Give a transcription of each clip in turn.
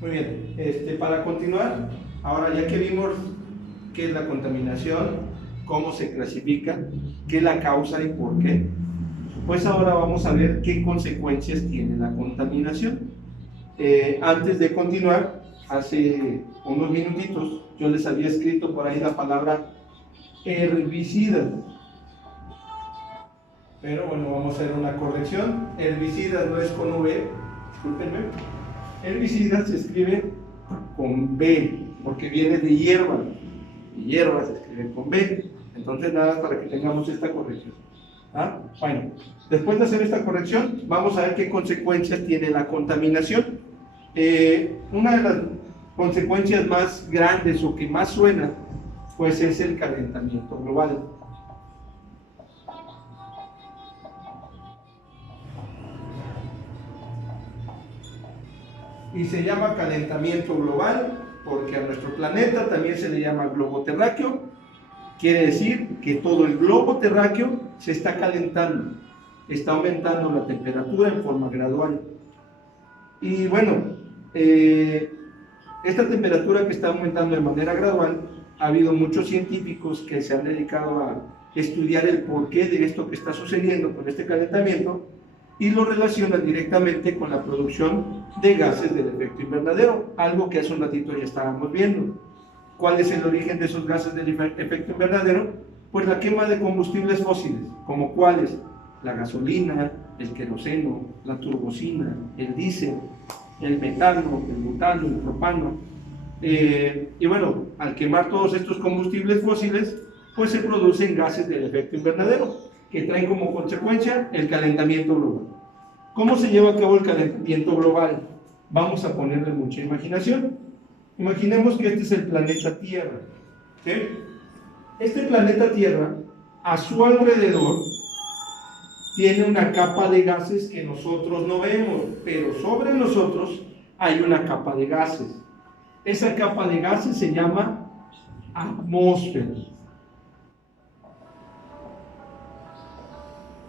Muy bien, para continuar, ahora ya que vimos qué es la contaminación, cómo se clasifica, qué la causa y por qué, pues ahora vamos a ver qué consecuencias tiene la contaminación. Antes de continuar, hace unos minutitos yo les había escrito por ahí la palabra herbicida, pero bueno, vamos a hacer una corrección. Herbicida no es con V, discúlpenme. Herbicida se escribe con B, porque viene de hierba, y hierba se escribe con B. Entonces nada, para que tengamos esta corrección. Bueno, después de hacer esta corrección, vamos a ver qué consecuencias tiene la contaminación. Una de las consecuencias más grandes o que más suena, pues es el calentamiento global. Y se llama calentamiento global porque a nuestro planeta también se le llama globo terráqueo. Quiere decir que todo el globo terráqueo se está calentando, está aumentando la temperatura en forma gradual. Y bueno, esta temperatura que está aumentando de manera gradual, ha habido muchos científicos que se han dedicado a estudiar el porqué de esto que está sucediendo con este calentamiento y lo relacionan directamente con la producción de gases del efecto invernadero, algo que hace un ratito ya estábamos viendo. ¿Cuál es el origen de esos gases del efecto invernadero? Pues la quema de combustibles fósiles, como cuáles: la gasolina, el queroseno, la turbocina, el diésel, el metano, el butano, el propano. Y bueno, al quemar todos estos combustibles fósiles, pues se producen gases del efecto invernadero, que traen como consecuencia el calentamiento global. ¿Cómo se lleva a cabo el calentamiento global? Vamos a ponerle mucha imaginación. Imaginemos que este es el planeta Tierra, ¿sí? Este planeta Tierra, a su alrededor, tiene una capa de gases que nosotros no vemos, pero sobre nosotros hay una capa de gases. Esa capa de gases se llama atmósfera.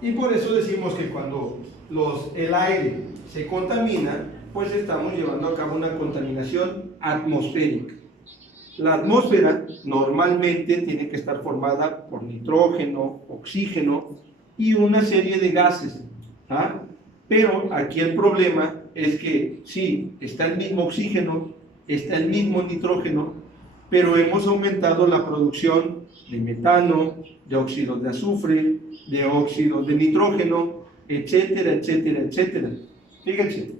Y por eso decimos que cuando el aire se contamina, pues estamos llevando a cabo una contaminación atmosférica. La atmósfera normalmente tiene que estar formada por nitrógeno, oxígeno y una serie de gases. Pero aquí el problema es que sí, está el mismo oxígeno, está el mismo nitrógeno, pero hemos aumentado la producción de metano, de óxidos de azufre, de óxidos de nitrógeno, etcétera, etcétera, etcétera. Fíjense,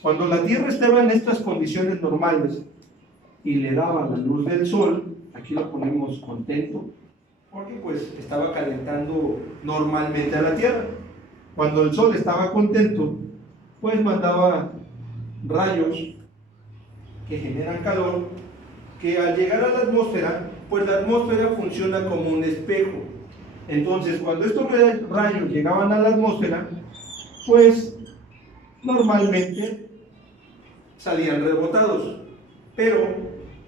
cuando la Tierra estaba en estas condiciones normales y le daba la luz del sol, aquí lo ponemos contento, porque pues estaba calentando normalmente a la Tierra. Cuando el sol estaba contento, pues mandaba rayos que generan calor, que al llegar a la atmósfera, pues la atmósfera funciona como un espejo. Entonces, cuando estos rayos llegaban a la atmósfera, pues normalmente salían rebotados, pero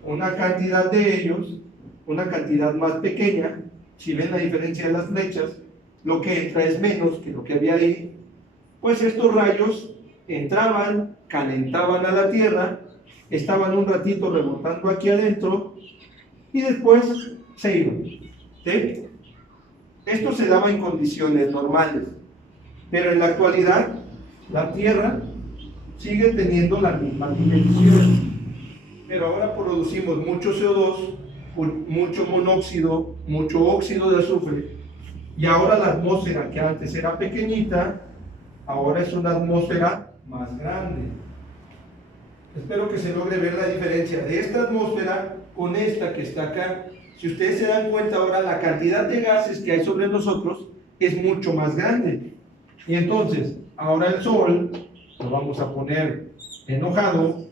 una cantidad de ellos, una cantidad más pequeña, si ven la diferencia de las flechas, lo que entra es menos que lo que había ahí, pues estos rayos entraban, calentaban a la Tierra, estaban un ratito rebotando aquí adentro y después se iban. ¿Sí? Esto se daba en condiciones normales, pero en la actualidad la Tierra sigue teniendo la misma dimensión, pero ahora producimos mucho CO2, mucho monóxido, mucho óxido de azufre, y ahora la atmósfera que antes era pequeñita, ahora es una atmósfera más grande. Espero que se logre ver la diferencia de esta atmósfera con esta que está acá. Si ustedes se dan cuenta ahora, la cantidad de gases que hay sobre nosotros es mucho más grande. Y entonces, ahora el Sol, lo vamos a poner enojado,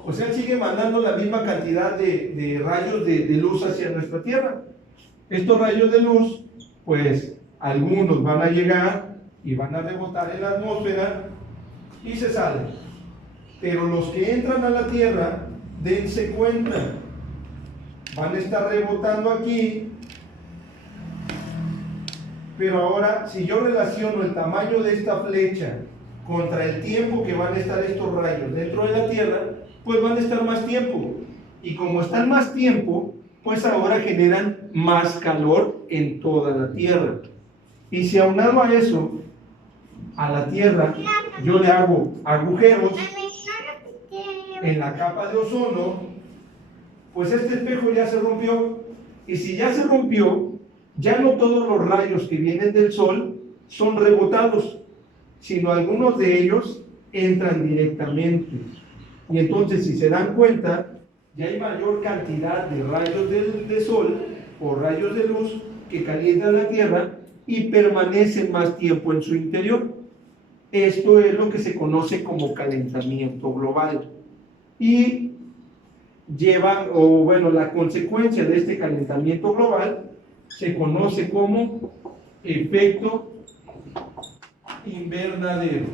o sea, sigue mandando la misma cantidad de rayos de luz hacia nuestra Tierra. Estos rayos de luz, pues, algunos van a llegar y van a rebotar en la atmósfera y se salen. Pero los que entran a la Tierra, dense cuenta, van a estar rebotando aquí. Pero ahora, si yo relaciono el tamaño de esta flecha contra el tiempo que van a estar estos rayos dentro de la Tierra, pues van a estar más tiempo. Y como están más tiempo, pues ahora generan más calor en toda la Tierra. Y si aunado a eso, a la Tierra, yo le hago agujeros en la capa de ozono, pues este espejo ya se rompió. Y si ya se rompió, ya no todos los rayos que vienen del Sol son rebotados, sino algunos de ellos entran directamente. Y entonces, si se dan cuenta, ya hay mayor cantidad de rayos de Sol o rayos de luz que calientan la Tierra y permanecen más tiempo en su interior. Esto es lo que se conoce como calentamiento global. Y la consecuencia de este calentamiento global se conoce como efecto invernadero.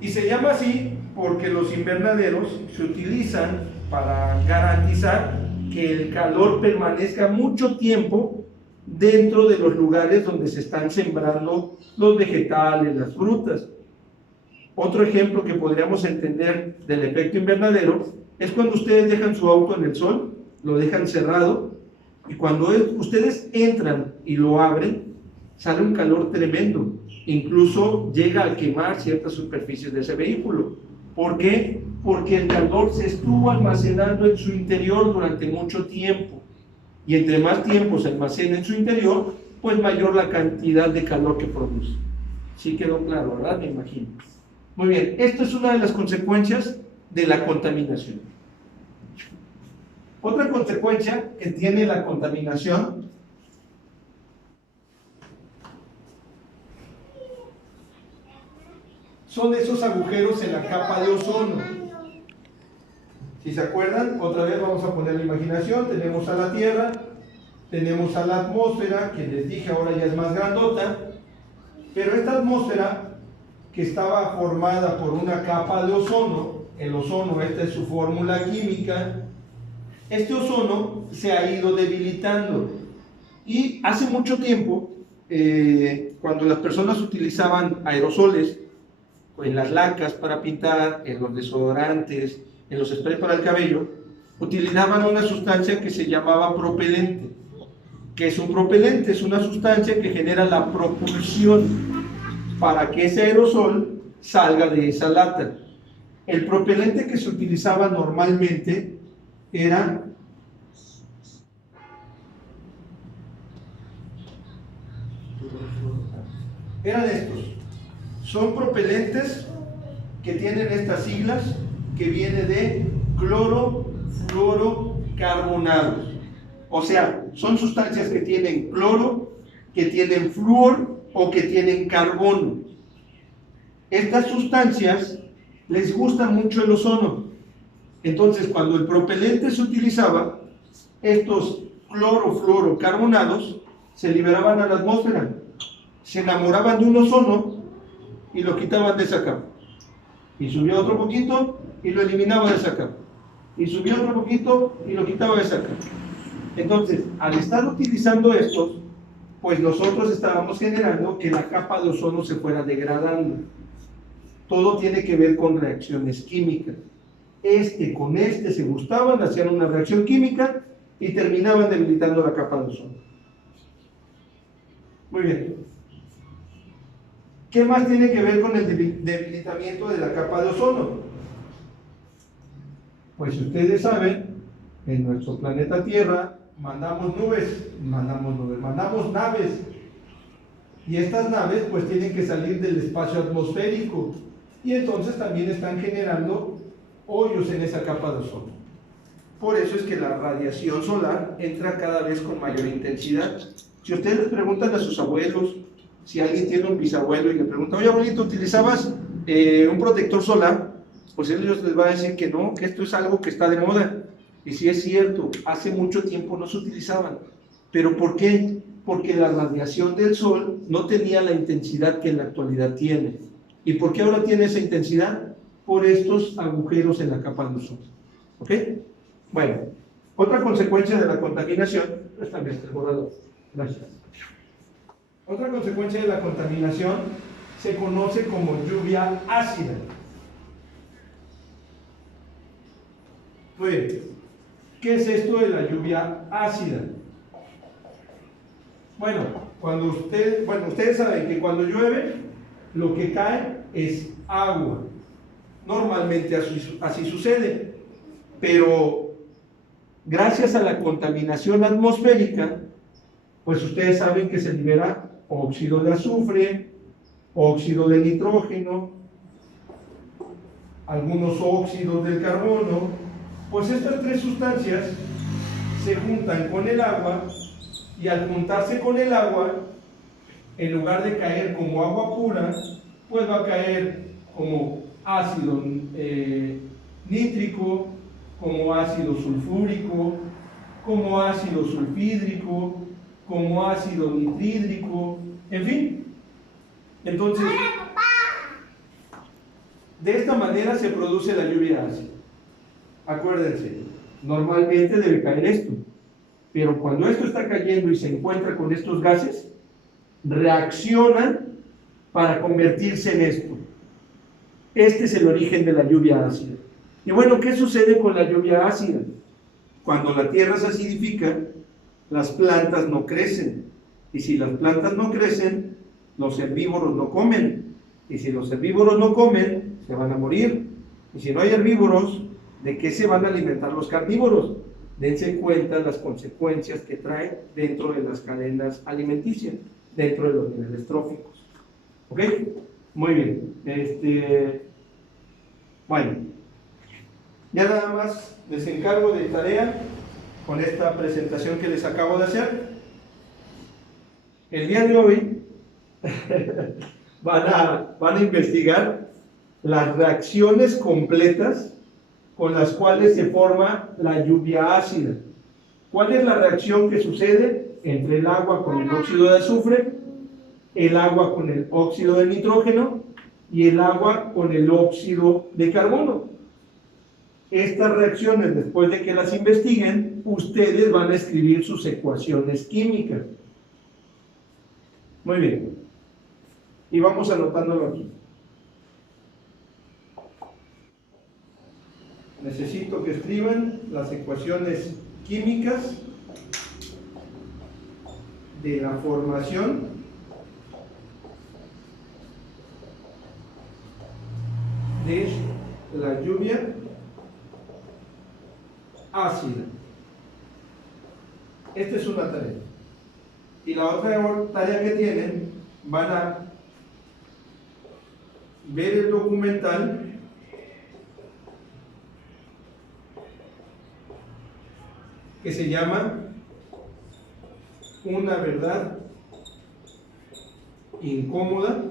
Y se llama así porque los invernaderos se utilizan para garantizar que el calor permanezca mucho tiempo dentro de los lugares donde se están sembrando los vegetales, las frutas. Otro ejemplo que podríamos entender del efecto invernadero es cuando ustedes dejan su auto en el sol, lo dejan cerrado, y cuando ustedes entran y lo abren, sale un calor tremendo. Incluso llega a quemar ciertas superficies de ese vehículo. ¿Por qué? Porque el calor se estuvo almacenando en su interior durante mucho tiempo. Y entre más tiempo se almacena en su interior, pues mayor la cantidad de calor que produce. Sí quedó claro, ¿verdad? Me imagino. Muy bien, esto es una de las consecuencias de la contaminación. Otra consecuencia que tiene la contaminación son esos agujeros en la capa de ozono. Si se acuerdan, otra vez vamos a poner la imaginación. Tenemos a la Tierra, tenemos a la atmósfera, que les dije ahora ya es más grandota, pero esta atmósfera, que estaba formada por una capa de ozono, el ozono, esta es su fórmula química, este ozono se ha ido debilitando. Y hace mucho tiempo, cuando las personas utilizaban aerosoles, en las lacas para pintar, en los desodorantes, en los sprays para el cabello, utilizaban una sustancia que se llamaba propelente. ¿Qué es un propelente? Es una sustancia que genera la propulsión para que ese aerosol salga de esa lata. El propelente que se utilizaba normalmente eran estos. Son propelentes que tienen estas siglas, que viene de clorofluorocarbonados. O sea, son sustancias que tienen cloro, que tienen flúor o que tienen carbono. Estas sustancias les gusta mucho el ozono. Entonces, cuando el propelente se utilizaba, estos clorofluorocarbonados se liberaban a la atmósfera, se enamoraban de un ozono y lo quitaban de esa capa. Y subía otro poquito y lo eliminaba de esa capa. Y subía otro poquito y lo quitaba de esa capa. Entonces, al estar utilizando estos, pues nosotros estábamos generando que la capa de ozono se fuera degradando. Todo tiene que ver con reacciones químicas. Con este se gustaban, hacían una reacción química y terminaban debilitando la capa de ozono. Muy bien. ¿Qué más tiene que ver con el debilitamiento de la capa de ozono? Pues ustedes saben, en nuestro planeta Tierra mandamos naves. Y estas naves pues tienen que salir del espacio atmosférico. Y entonces también están generando hoyos en esa capa de ozono. Por eso es que la radiación solar entra cada vez con mayor intensidad. Si ustedes les preguntan a sus abuelos, si alguien tiene un bisabuelo y le pregunta, oye abuelito, ¿utilizabas un protector solar? Pues ellos les van a decir que no, que esto es algo que está de moda. Y sí es cierto, hace mucho tiempo no se utilizaban. ¿Pero por qué? Porque la radiación del sol no tenía la intensidad que en la actualidad tiene. ¿Y por qué ahora tiene esa intensidad? Por estos agujeros en la capa de ozono. ¿Ok? Bueno, otra consecuencia de la contaminación, préstame este borrador. Gracias. Otra consecuencia de la contaminación se conoce como lluvia ácida. Pues, ¿qué es esto de la lluvia ácida? Bueno, ustedes saben que cuando llueve, lo que cae es agua. Normalmente así sucede, pero gracias a la contaminación atmosférica, pues ustedes saben que se libera óxido de azufre, óxido de nitrógeno, algunos óxidos del carbono. Pues estas tres sustancias se juntan con el agua, y al juntarse con el agua, en lugar de caer como agua pura, pues va a caer como ácido nítrico, como ácido sulfúrico, como ácido sulfídrico, como ácido nitrhídrico, en fin. Entonces, de esta manera se produce la lluvia ácida. Acuérdense, normalmente debe caer esto, pero cuando esto está cayendo y se encuentra con estos gases, reaccionan para convertirse en esto. Este es el origen de la lluvia ácida. Y bueno, ¿qué sucede con la lluvia ácida? Cuando la tierra se acidifica, las plantas no crecen. Y si las plantas no crecen, los herbívoros no comen. Y si los herbívoros no comen, se van a morir. Y si no hay herbívoros, ¿de qué se van a alimentar los carnívoros? Dense cuenta las consecuencias que trae dentro de las cadenas alimenticias, dentro de los niveles tróficos. ¿Ok? Muy bien. Bueno, ya nada más les encargo de tarea con esta presentación que les acabo de hacer. El día de hoy van a investigar las reacciones completas con las cuales se forma la lluvia ácida. ¿Cuál es la reacción que sucede entre el agua con el óxido de azufre, el agua con el óxido de nitrógeno y el agua con el óxido de carbono? Estas reacciones, después de que las investiguen, ustedes van a escribir sus ecuaciones químicas. Muy bien. Y vamos anotándolo aquí. Necesito que escriban las ecuaciones químicas de la formación de la lluvia ácida. Esta es una tarea. Y la otra tarea que tienen, van a ver el documental que se llama Una verdad incómoda.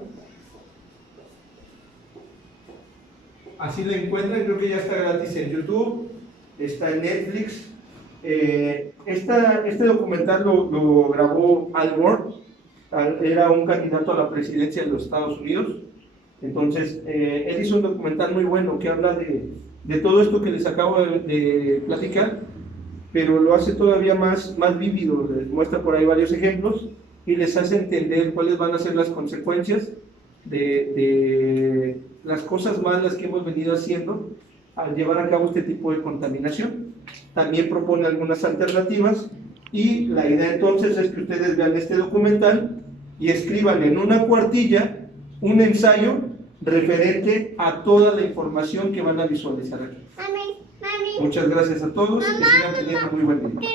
Así la encuentran, creo que ya está gratis en YouTube, está en Netflix. Este documental lo grabó Al Gore, era un candidato a la presidencia de los Estados Unidos. Entonces, él hizo un documental muy bueno que habla de todo esto que les acabo de platicar, pero lo hace todavía más vívido. Les muestra por ahí varios ejemplos y les hace entender cuáles van a ser las consecuencias de las cosas malas que hemos venido haciendo al llevar a cabo este tipo de contaminación. También propone algunas alternativas y la idea entonces es que ustedes vean este documental y escriban en una cuartilla un ensayo referente a toda la información que van a visualizar aquí. Muchas gracias a todos y que sigan teniendo muy buen día.